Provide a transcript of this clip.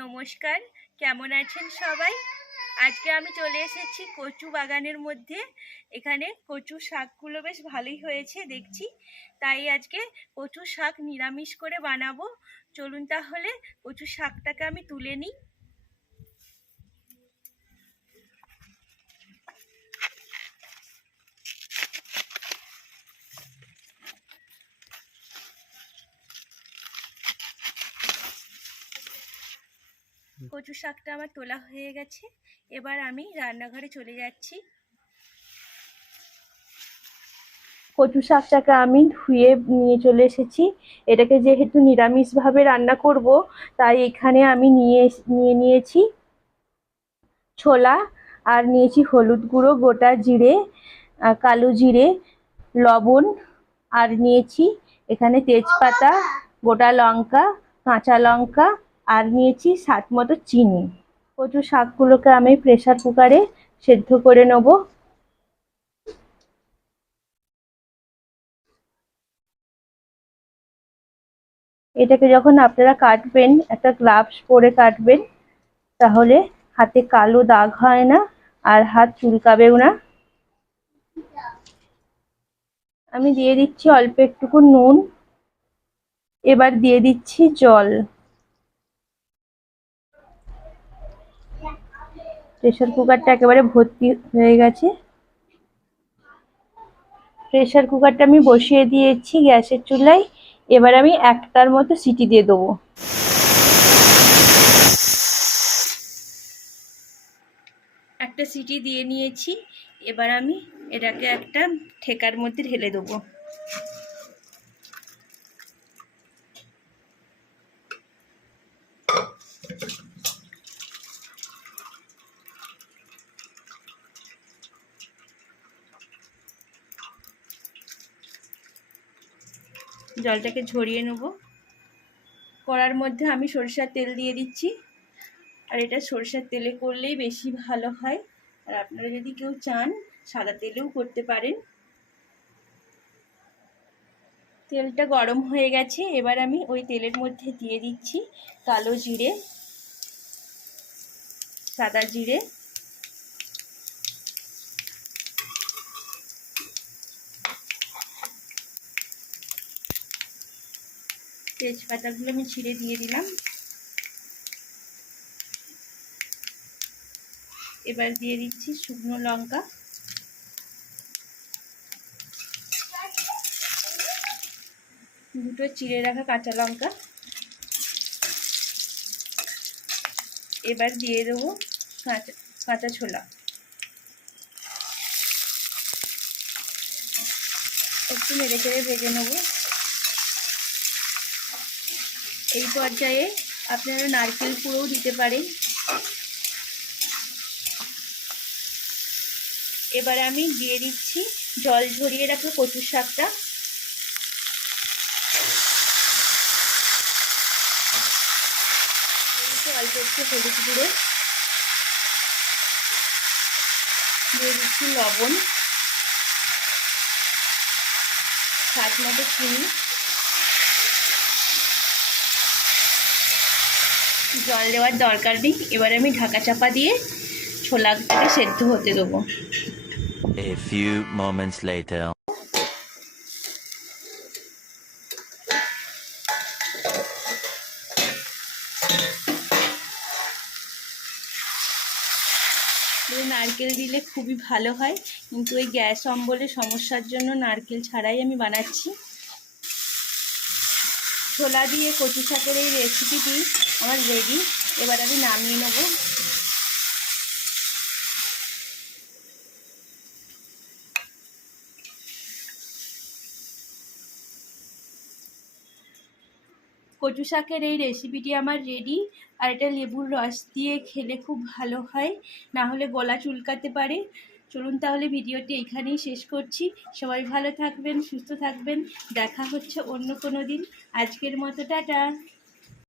নমস্কার, কেমন আছেন সবাই? আজকে আমি চলে এসেছি কচু বাগানের মধ্যে। এখানে কচু শাকগুলো বেশ ভালোই হয়েছে দেখছি, তাই আজকে কচু শাক নিরামিষ করে বানাবো। চলুন তাহলে কচু শাকটাকে আমি তুলে নিই। কচু শাকটা আমার তোলা হয়ে গেছে, এবার আমি রান্নাঘরে চলে যাচ্ছি। কচু শাকটাকে আমি ধুয়ে নিয়ে চলে এসেছি। এটাকে যেহেতু নিরামিষভাবে রান্না করব, তাই এখানে আমি নিয়ে নিয়েছি ছোলা, আর নিয়েছি হলুদ গুঁড়ো, গোটা জিরে, কালো জিরে, লবণ, আর নিয়েছি এখানে তেজপাতা, গোটা লঙ্কা, কাঁচা লঙ্কা, আর নিয়েছি স্বাদ মতো চিনি। কচু শাকগুলোকে আমি প্রেসার কুকারে সেদ্ধ করে নেব। এটাকে যখন আপনারা কাটবেন, একটা গ্লাভস পরে কাটবেন, তাহলে হাতে কালো দাগ হয় না আর হাত চুলকাবেও না। আমি দিয়ে দিচ্ছি অল্প একটুকু নুন। এবার দিয়ে দিচ্ছি জল। প্রেসার কুকারটা একেবারে ভর্তি হয়ে গেছে। প্রেসার কুকারটা আমি বসিয়ে দিয়েছি গ্যাসের চুলায়। এবার আমি একটার মতো সিটি দিয়ে দেবো। একটা সিটি দিয়ে নিয়েছি। এবার আমি এটাকে একটা ঠেকার মধ্যে ঢেলে দেবো। জলটাকে ঝরিয়ে নেব। কড়ার মধ্যে আমি সরিষার তেল দিয়ে দিচ্ছি, আর এটা সরিষার তেলে করলেই বেশি ভালো হয়। আর আপনারা যদি কেউ চান সাদা তেলেও করতে পারেন। তেলটা গরম হয়ে গেছে, এবার আমি ওই তেলের মধ্যে দিয়ে দিচ্ছি কালো জিরে, সাদা জিরে, তেজপাতাগুলো আমি ছিঁড়ে দিয়ে দিলাম। এবার দিয়ে দিচ্ছি শুকনো লঙ্কা, দুটো চিড়ে রাখা কাঁচা লঙ্কা। এবার দিয়ে দেবো কাঁচা ছোলা। একটু নেড়ে চেড়ে ভেজে নেব। এই পর্যায়ে আপনারা নারকেল পুরোও দিতে পারেন। এবার আমি দিয়ে দিচ্ছি জল ঝরিয়ে রাখা কচুর শাকটা। অল্প একটু হলুদ গুঁড়ো দিয়ে দিচ্ছি, লবণ, স্বাদ মতো চিনি। জল দেওয়ার দরকার নেই। এবার আমি ঢাকা চাপা দিয়ে ছোলাটাকে সেদ্ধ হতে দেবো। A few moments later. নারকেল দিলে খুবই ভালো হয়, কিন্তু এই গ্যাস অম্বলের সমস্যার জন্য নারকেল ছাড়াই আমি বানাচ্ছি। ছোলা দিয়ে কচু শাকের এই রেসিপিটি আমার রেডি। এবার আমি নামিয়ে নেব। কচু শাকের এই রেসিপিটি আমার রেডি। আর এটা লেবুর রস দিয়ে খেলে খুব ভালো হয়, না হলে গলা চুলকাতে পারে। চলুন তাহলে ভিডিওটি এখানেই শেষ করছি। সবাই ভালো থাকবেন, সুস্থ থাকবেন। দেখা হচ্ছে অন্য কোনো দিন। আজকের মতো টাটা।